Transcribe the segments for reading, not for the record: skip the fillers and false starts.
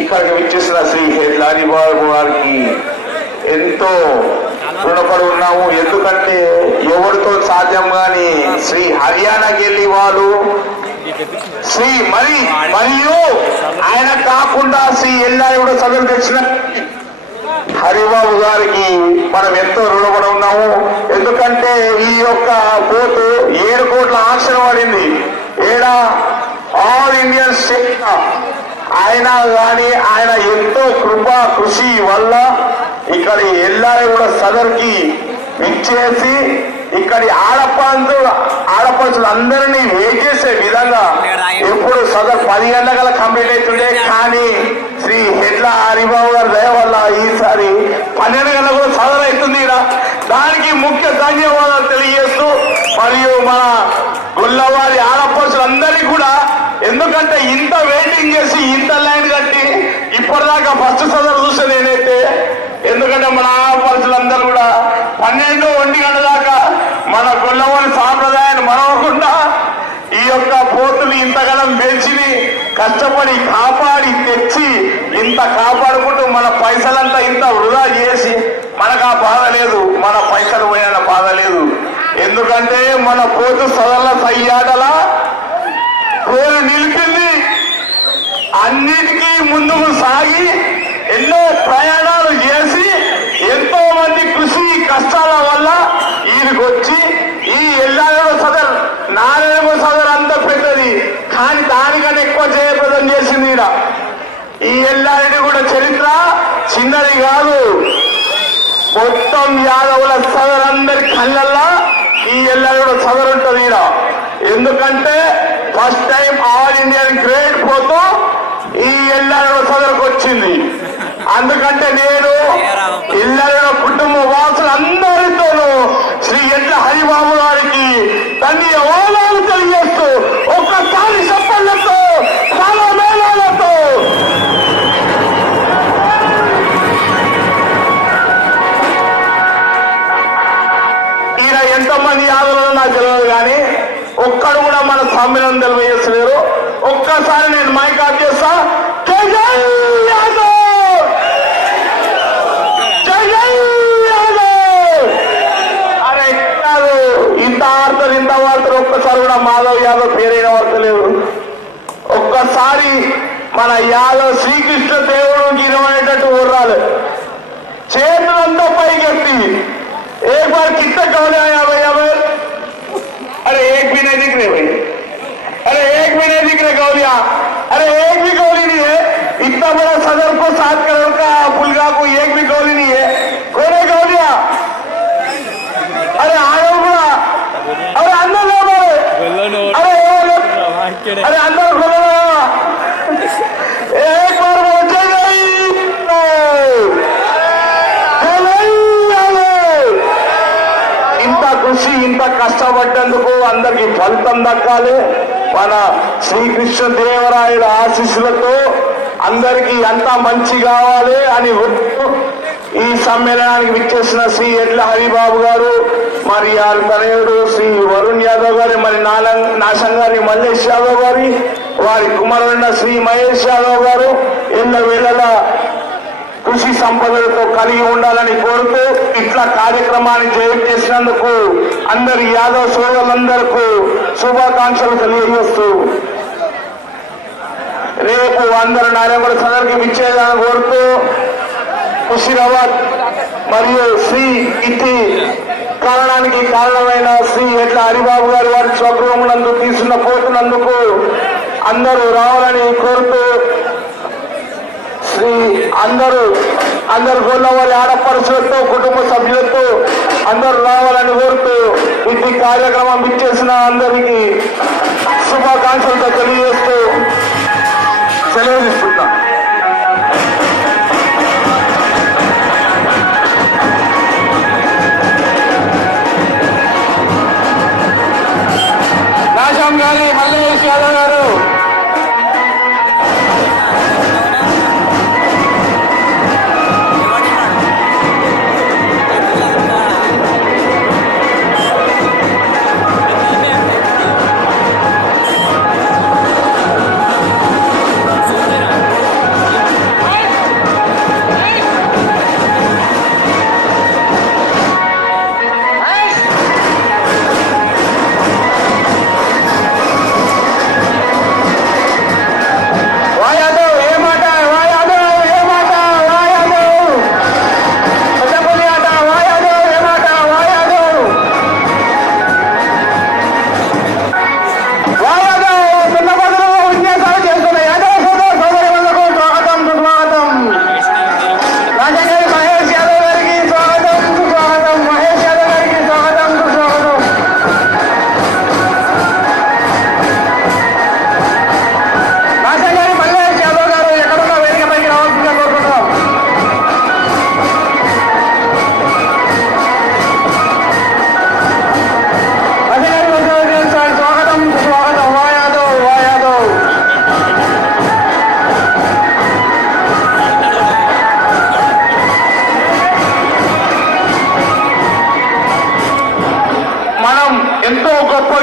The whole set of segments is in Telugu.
ఇక్కడికి విచ్చేసిన శ్రీ హెడ్లాని బాబు గారికి ఎంతో రుణపడి ఉన్నాము. ఎందుకంటే ఎవరితో సాధ్యం కాని శ్రీ హర్యానాకి వెళ్ళి వాళ్ళు శ్రీ మరియు ఆయన కాకుండా శ్రీ ఎల్లారి కూడా సభకు తెచ్చిన హరిబాబు గారికి మనం ఎంతో రుణపడి ఉన్నాము. ఎందుకంటే ఈ యొక్క పోటు 7 కోట్ల ఆంక్షలు పడింది. ఏడా ఆల్ ఇండియన్ స్టేట్ అయినా కానీ ఆయన ఎంతో కృషి వల్ల ఇక్కడి ఎల్లారి కూడా సదర్కి ఇచ్చేసి ఇక్కడి ఆడపడుచులు అందరినీ వేచేసే విధంగా ఎప్పుడు సదర్ 10 గంటల కంప్లీట్ అవుతుండే. కానీ శ్రీ హెడ్ల హరిబాబు గారి దయ వల్ల ఈసారి 12 గంటలకు కూడా సదర్ అవుతుంది. దానికి ముఖ్య ధన్యవాదాలు తెలియజేస్తూ మరియు మన గొల్లవారి ఆడపడుచులందరికీ కూడా, ఎందుకంటే ఇంత వెయిటింగ్ చేసి ఇంత లైన్ కట్టి ఇప్పటిదాకా ఫస్ట్ సదర్ చూసే నేనైతే, ఎందుకంటే మన ఆడపడుచులందరూ కూడా 12-1 గంటల దాకా మన గొల్లవారి సాంప్రదాయాన్ని మరవకుండా ఈ యొక్క పోతులు ఇంతకాలం పెంచి కష్టపడి కాపాడి తెచ్చి ఇంత కాపాడుకుంటూ మన పైసలంతా ఇంత వృధా చేసి మనకు ఆ బాధ లేదు, మన పైసలు పోయిన బాధ లేదు. ఎందుకంటే మన పోతు సదర్ల సయ్యాటల పోలు నిలిపింది. అన్నిటికీ ముందుకు సాగి ఎన్నో ప్రయాణాలు చేసి ఎంతో మంది కృషి కష్టాల వల్ల ఈయనకు వచ్చి ఈ ఎల్లాగో సదర్ 4 సదర్ అంత పెద్దది, కానీ దానికన్నా ఎక్కువ జయప్రదం చేసింది ఈయన. ఈ ఎల్లారెడ్డి కూడా చరిత్ర చిన్నది కాదు. మొత్తం యాదవుల సదర్ అందరి కళ్ళల్లా ఈ ఎల్లారెడ్డి సదర్ ఉంటుంది ఈయన. ఎందుకంటే first time all Indian grade పోతూ ఈ ఎల్లారెడ్డి సదర్కు వచ్చింది. అందుకంటే నేను ఎల్లారెడ్డి కుటుంబ వాసులందరితోనూ శ్రీ ఎడ్ల హరిబాబు గారికి ధన్యవాదాలు తెలియజేస్తూ ఒక్కసారి చెప్పలతో చాలా మేళాలతో ఈయన ఎంతమంది యాదవులు నాకు తెలియదు, కానీ ఒక్కడు కూడా మన సమ్మెలను తెలియజేస్తలేరు. ఒక్కసారి నేను మైక్ ఆఫ్ చేస్తా. జై జై యాదవ్, జై జై యాదవ్. అరే కాదు, ఇంత ఆడతారు ఇంత వాడతారు, ఒక్కసారి కూడా మాధవ్ యాదవ్ పేరైన వాడతలేరు. ఒక్కసారి మన యాదవ్ శ్రీకృష్ణ దేవుడు గిరమనేటట్టు ఊర్రాలు చేతులంతా పైకెత్తి एक बार कितना कौन आया भैया? अरे एक भी नहीं दिख रहे भाई, अरे एक भी नहीं दिख रहे गौलिया, अरे एक भी गौली नहीं है. इतना बड़ा सदर को 7 करोड़ का पुलगा को एक भी गौली नहीं है. कौन है गौलिया? अरे आयो बड़ा, अरे अंदर लो अरे अरे अंदर खोलो. एक बार पहुंचे गई కృషి ఇంత కష్టపడ్డందుకు అందరికి ఫలితం దక్కాలి. మన శ్రీకృష్ణ దేవరాయల ఆశీస్సులతో అందరికీ అంతా మంచి కావాలి అని ఈ సమ్మేళనానికి విచ్చేసిన శ్రీ ఎడ్ల హరిబాబు గారు, మరి వారి తనయుడు శ్రీ వరుణ్ యాదవ్ గారి, మరి నాశం గారి మల్లేష్ యాదవ్ గారి, వారి కుమారుడు శ్రీ మహేష్ యాదవ్ గారు ఎల్ల వేళల కృషి సంపదలతో కలిగి ఉండాలని కోరుతూ ఇట్లా కార్యక్రమాన్ని జయం చేసినందుకు అందరి యాదవ్ సోదరులందరికీ శుభాకాంక్షలు తెలియజేస్తూ రేపు అందరు నారాయణ సదర్కి విచ్చేయాలని కోరుతూ హుషీరాబాద్ మరియు శ్రీ ఇతి కారణానికి కారణమైన శ్రీ ఎడ్ల హరిబాబు గారు వారి స్వగృహమునందు తీసుకున్న పోతున్నందుకు అందరూ రావాలని కోరుతూ శ్రీ అందరూ గొల్లవారి ఆడపడుచులతో కుటుంబ సభ్యులతో అందరూ రావాలని కోరుతూ ఇది కార్యక్రమం ఇచ్చేసిన అందరికీ శుభాకాంక్షలతో తెలియజేస్తూ సెలవు తీసుకుంటాం. నాశం గారి మల్లేష్ యాదవ్ గారు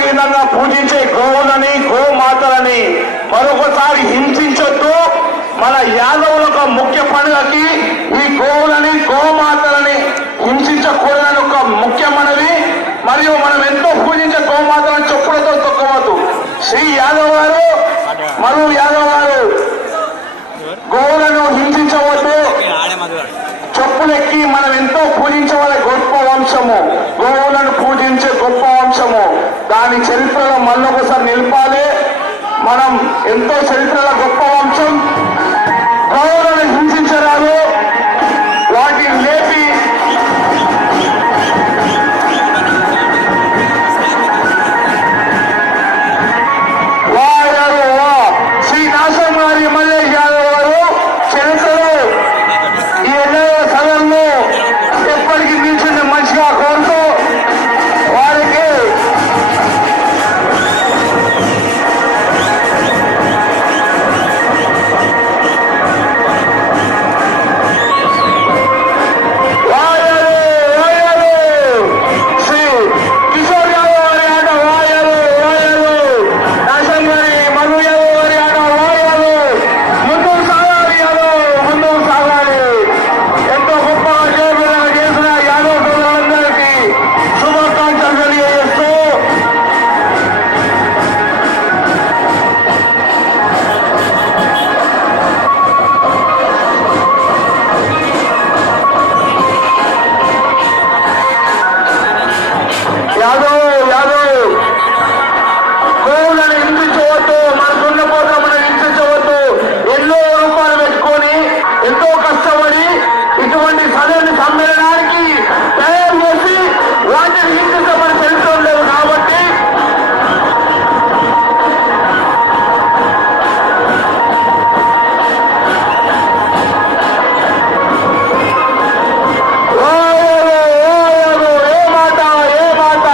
విధంగా పూజించే గోవులని గోమాతలని మరొకసారి హింసించొద్దు. మన యాదవులకు ముఖ్య పండుగకి ఈ గోవులని గోమాతలని హింసించకూడదని ఒక ముఖ్యమైనది. మరియు మనం ఎంతో పూజించే గోమాతలను చెప్పులతో తొక్కవద్దు. శ్రీ యాదవ్ గారు మరు యాదవ్ గారు గోవులను హింసించవద్దు. చెప్పులెక్కి మనం ఎంతో పూజించవలే గొప్ప వంశము, గోవులను పూజించే గొప్ప వంశము. దాని చరిత్రలో మళ్ళొకసారి నిలపాలి. మనం ఎంతో చరిత్రలో గొప్ప వంశం. గోవులను హింసించరాదు, వాటిని లేపి శ్రీ నాశం గారి మల్లేష్ యాదవ్ గారు చరిత్రలో ఈ ఎన్నో సదనంలో ఎప్పటికీ నిలిచింది మంచిగా కోరుతూ వారికి శ్రీ కిషోర్ యాదవ్ గారి ఆట వాయలు వాయలు, నాశం గారి మను యాదవ్ గారి ఆట వాయలు. ముందుకు సాగాలి యాదవ్, ముందుకు సాగాలి. ఎంతో గొప్పగా చేసిన యాదవ్ సోదరులందరికీ శుభాకాంక్షలు తెలియజేస్తూ యాదవ్ గోవులను హింసించవద్దు, మన దున్నపోతులు మనం హింసించవద్దు. ఎన్నో రూపాయలు పెట్టుకొని ఎంతో కష్టపడి ఇటువంటి సదరని సమ్మేళనానికి తయారు చేసి వాటిని హింసించమని తెలుసుకోవడం లేదు. కాబట్టి ఏ మాట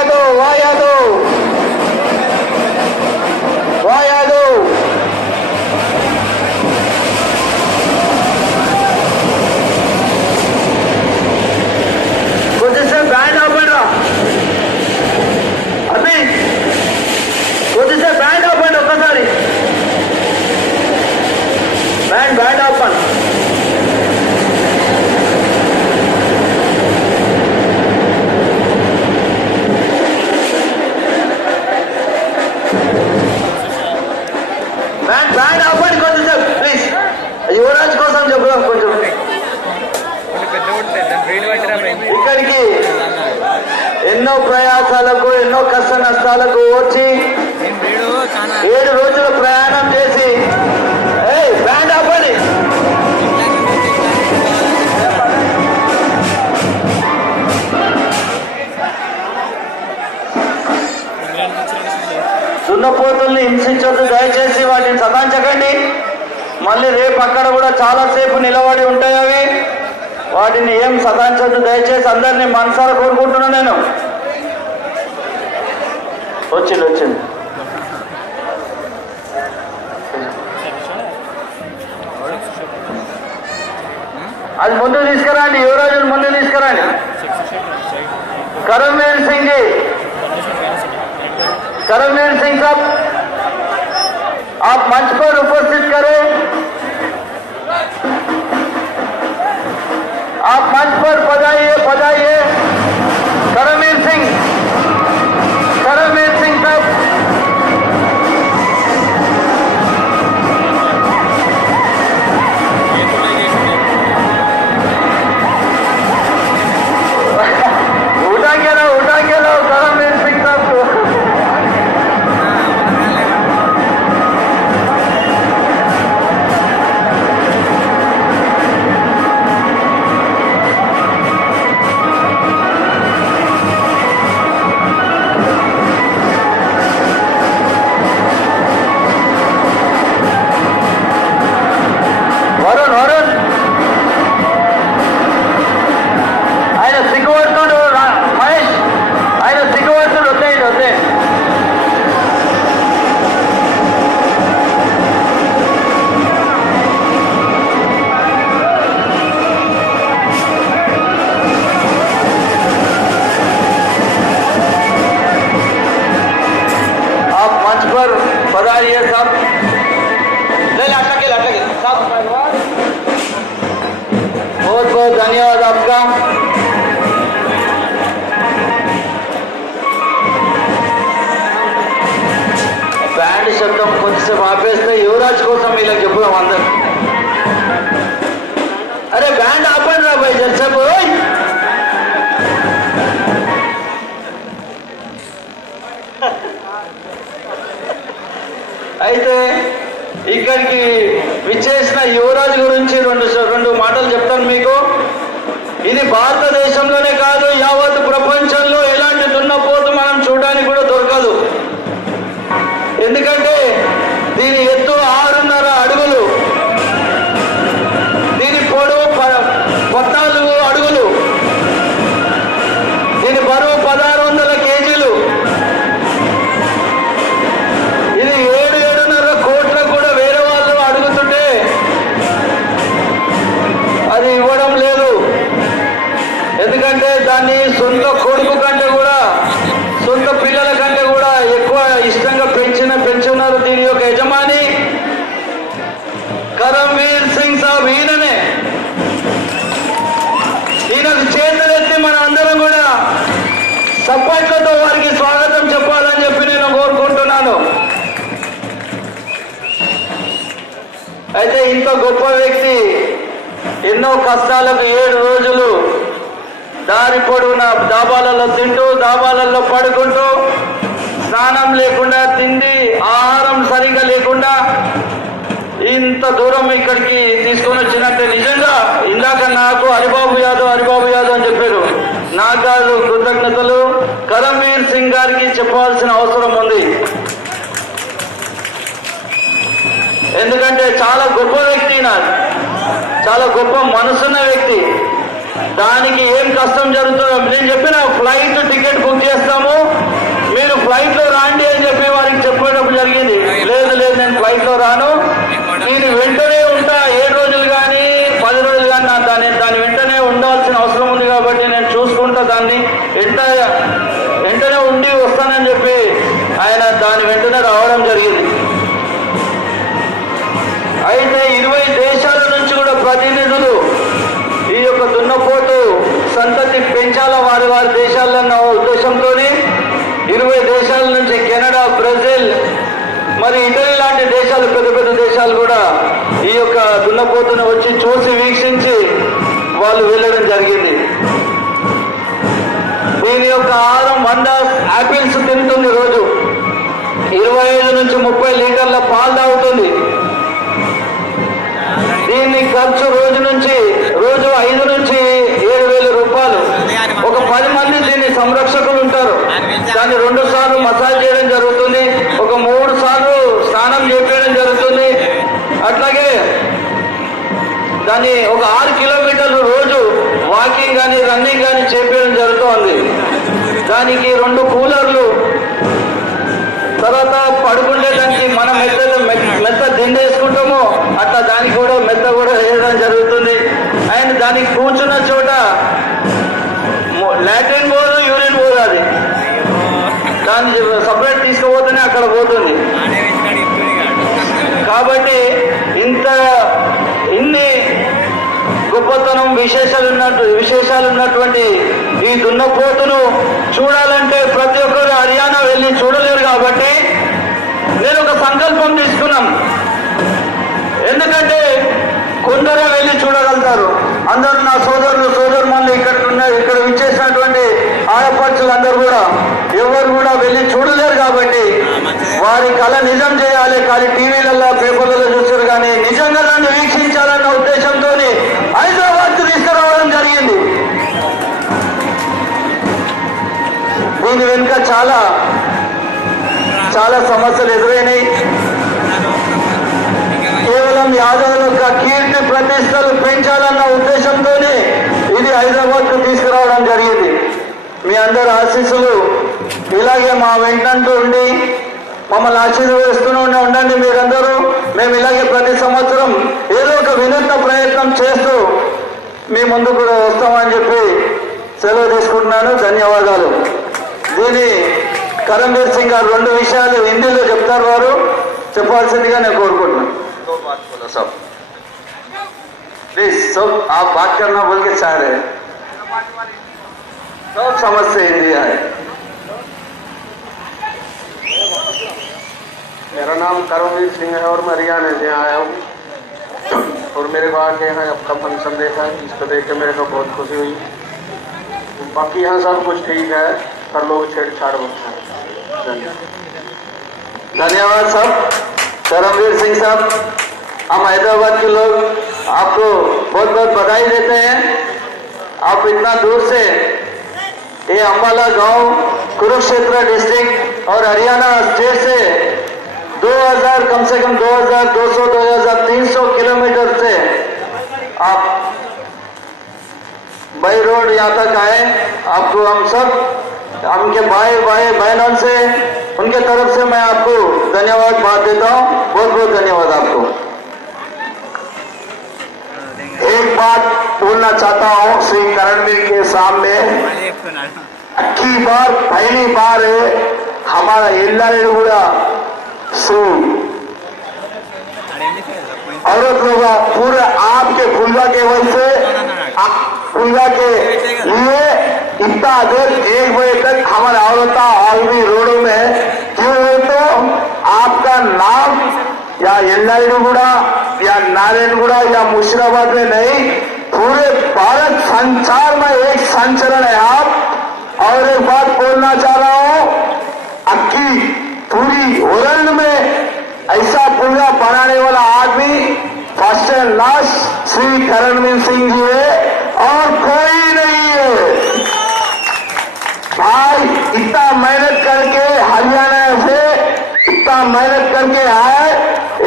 यादव वाह यादव वाह यादव కొద్దిసేపు బ్యాండ్ ఆపండి అబ్బి కొద్దిసేపు బ్యాండ్ ఆపండి ఒక్కసారి బ్యాండ్ ఆపండి బ్యాండ్ ఆపండి కొంచెం ప్లీజ్ యువరాజ్ కోసం చెప్పు కొంచెం ఇక్కడికి ఎన్నో ప్రయాసాలకు ఎన్నో కష్ట నష్టాలకు వచ్చి 7 రోజుల ప్రయాణం చేసి బ్యాండ్ ఆపండి దున్నపోతుల్ని హింసించొద్దు దయచేసి వాటిని సతాంచకండి మళ్ళీ రేపు అక్కడ కూడా చాలాసేపు నిలబడి ఉంటాయి అవి వాటిని ఏం సతాంచొద్దు దయచేసి అందరినీ మనసారా కోరుకుంటున్నాను నేను వచ్చింది అది ముందు తీసుకురండి యువరాజుని ముందు తీసుకురండి కరణ్వీర్ సింగ్ करमवीर सिंह साहब आप मंच पर उपस्थित करें आप मंच पर पधारिए करमवीर सिंह साहब उठा के लो करमवीर सिंह साहब को बहुत धन्यवाद आपका बैंड शब्द కొంచెం ఆపేస్తే యువరాజ్ కోసం ఇలా చెప్పుదాం అందరు అరే బ్యాండ్ ఆపండి రా భయ్ జల్సేపు అయితే ఇక్కడికి విచ్చేసిన యువరాజ్ గురించి రెండు మాటలు చెప్తాను మీకు ఇది భారతదేశంలోనే కాదు యావత్ ప్రపంచంలో ఎలాంటి దున్నపోతు మనం చూడడానికి కూడా దొరకదు ఎందుకంటే దీని ఎత్తు 6.5 అడుగులు దీని పొడవు 14 అడుగులు దీని బరువు 1600 కేజీలు ఇది 7.5 కోట్లకు కూడా వేరే వాళ్ళు అడుగుతుంటే అది ఇవ్వడం లేదు ఎందుకంటే దాన్ని సొంత కొడుకు కంటే కూడా సొంత పిల్లల కంటే కూడా ఎక్కువ ఇష్టంగా పెంచున్నారు దీని యొక్క యజమాని కరమ్వీర్ సింగ్ సాబ్ ఈయననే ఈయనకు చేతులెత్తి మన అందరం కూడా సప్పట్లతో వారికి స్వాగతం చెప్పాలని చెప్పి నేను కోరుకుంటున్నాను అయితే ఇంత గొప్ప వ్యక్తి ఎన్నో కష్టాలకు 7 రోజులు దారి పొడవున దాబాలలో తింటూ దాబాలలో పడుకుంటూ స్నానం లేకుండా తిండి ఆహారం సరిగా లేకుండా ఇంత దూరం ఇక్కడికి తీసుకొని వచ్చినట్టే నిజంగా ఇందాక నాకు హరిబాబు యాదవ్ అని చెప్పారు నాకు కాదు కృతజ్ఞతలు కరమ్వీర్ సింగ్ గారికి చెప్పాల్సిన అవసరం ఉంది ఎందుకంటే చాలా గొప్ప వ్యక్తి చాలా గొప్ప మనసున్న వ్యక్తి దానికి ఏం కష్టం జరుగుతుందో నేను చెప్పిన ఫ్లైట్ టికెట్ బుక్ చేస్తాము దాని వెంటనే రావడం జరిగింది. అయితే 20 దేశాల నుంచి కూడా ప్రతినిధులు ఈ యొక్క దున్నపోతు సంతతి పెంచాల వారి వారి దేశాలన్న ఉద్దేశంతో 20 దేశాల నుంచి కెనడా, బ్రెజిల్, మరి ఇటలీ లాంటి దేశాలు, పెద్ద పెద్ద దేశాలు కూడా ఈ యొక్క దున్నపోతును వచ్చి చూసి వీక్షించి వాళ్ళు వెళ్ళడం జరిగింది. దీని యొక్క ఆహారం 100 యాపిల్స్ తింటుంది. రోజు 25 నుంచి 30 లీటర్ల పాలు తాగుతుంది. దీని ఖర్చు రోజు 5 నుంచి 7,000 రూపాయలు. ఒక 10 మంది దీని సంరక్షకులు ఉంటారు. దాన్ని 2 సార్లు మసాజ్ చేయడం జరుగుతుంది. ఒక 3 సార్లు స్నానం చేపించడం జరుగుతుంది. అట్లాగే దాన్ని ఒక 6 కిలోమీటర్లు రోజు వాకింగ్ కానీ రన్నింగ్ కానీ చేపించడం జరుగుతుంది. దానికి 2 కూలర్లు, తర్వాత పడుకుంటే దానికి మనం మెత్త దిండేసుకుంటామో అట్లా దానికి కూడా మెత్త కూడా వేయడం జరుగుతుంది. అండ్ దానికి కూర్చున్న చోట లాట్రిన్ పోదు, యూరిన్ పోదు. అది దాన్ని సపరేట్ తీసుకుపోతేనే అక్కడ పోతుంది. కాబట్టి ఇన్ని గొప్పతనం విశేషాలు ఉన్నటువంటి ఈ దున్నపోతును చూడాలంటే ప్రతి ఒక్కరు హర్యానా వెళ్ళి చూడలేరు. కాబట్టి నేను ఒక సంకల్పం తీసుకున్నాం. ఎందుకంటే కొందరు వెళ్ళి చూడగలుగుతారు. అందరూ నా సోదరుమణులు ఇక్కడ విచ్చేసినటువంటి ఆడపడుచులు అందరూ కూడా ఎవరు కూడా వెళ్ళి చూడలేరు. కాబట్టి వారి కళ నిజం చేయాలి. కానీ టీవీలలో, పేపర్లలో చూస్తారు కానీ నిజంగా దాన్ని వీక్షించాలన్న ఉద్దేశంతో హైదరాబాద్ తీసుకురావడం జరిగింది. దీని వెనుక చాలా సమస్యలు ఎదురైనాయి. కేవలం యాదవుల యొక్క కీర్తి ప్రతిష్టలు పెంచాలన్న ఉద్దేశంతోనే ఇది హైదరాబాద్కు తీసుకురావడం జరిగింది. మీ అందరి ఆశీస్సులు ఇలాగే మా వెంటంటూ ఉండి మమ్మల్ని ఆశీర్వదిస్తూనే ఉండండి. మీరందరూ మేము ఇలాగే ప్రతి సంవత్సరం ఏదో ఒక వినూత్న ప్రయత్నం చేస్తూ మీ ముందు కూడా వస్తామని చెప్పి సెలవు తీసుకుంటున్నాను. ధన్యవాదాలు. దీని కరణ్వీర్ సింగ్ గారు 2 విషయాలు హిందీలో చెప్తారు. వారు చెప్పాల్సిందిగా నేను కోరుకుంటున్నాను. प्लीज सब आप बात करना बोल के चाह रहे हैं. सब समझते हिंदी है. मेरा नाम करणवीर सिंह है और मैं हरियाणा से आया हूँ. और मेरे बाहर के यहाँ आपका फंक्शन देखा है, इसको देख के मेरे को बहुत खुशी हुई. बाकी यहाँ सब कुछ ठीक है, पर लोग छेड़छाड़ होते हैं. धन्यवाद साहब. करणवीर सिंह साहब, हम हैदराबाद के लोग आपको बहुत बहुत बधाई देते हैं. आप इतना दूर से ये अंबाला गांव, कुरुक्षेत्र डिस्ट्रिक्ट और हरियाणा स्टेट से 2000 कम से कम 2200 2300 किलोमीटर से आप बाई रोड यहाँ तक आए. आपको हम सब उनके भाई बहनों से उनके तरफ से मैं आपको धन्यवाद बात देता हूँ. बहुत बहुत धन्यवाद आपको. एक बात बोलना चाहता हूँ श्री करणवीर के सामने. पहली बार है हमारा एल्लारेड కూడా औरत लोग पूरे आपके फुलवा के वजह से फुलवा के लिए इतना देर 1 बजे तक हमारे औरत ऑलरेडी रोडों में है. क्यों है तो आपका नाम या एल्लारेडगुड़ा या नारायणगुड़ा या मुशीराबाद में नहीं, पूरे भारत संसार में एक संचलन है आप. और एक बात बोलना चाह रहा हूँ, अक्की पूरी वर्ल्ड में ऐसा पुलिया बनाने वाला आदमी first and last Shri Karanveer Singh ji है और कोई नहीं है. भाई इतना मेहनत करके हरियाणा से इतना मेहनत करके आए.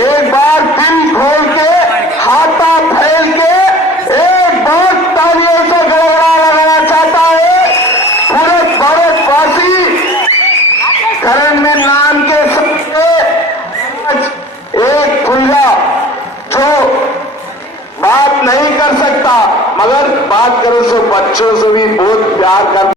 एक बार दिल खोल के हाथा फैल के एक बार तालियों से गड़गड़ा लगाना चाहता है पूरे भारतवासी. करणवीर नाम के सबसे एक पुलिया जो बात नहीं कर सकता मगर बात करो तो बच्चों से भी बहुत प्यार कर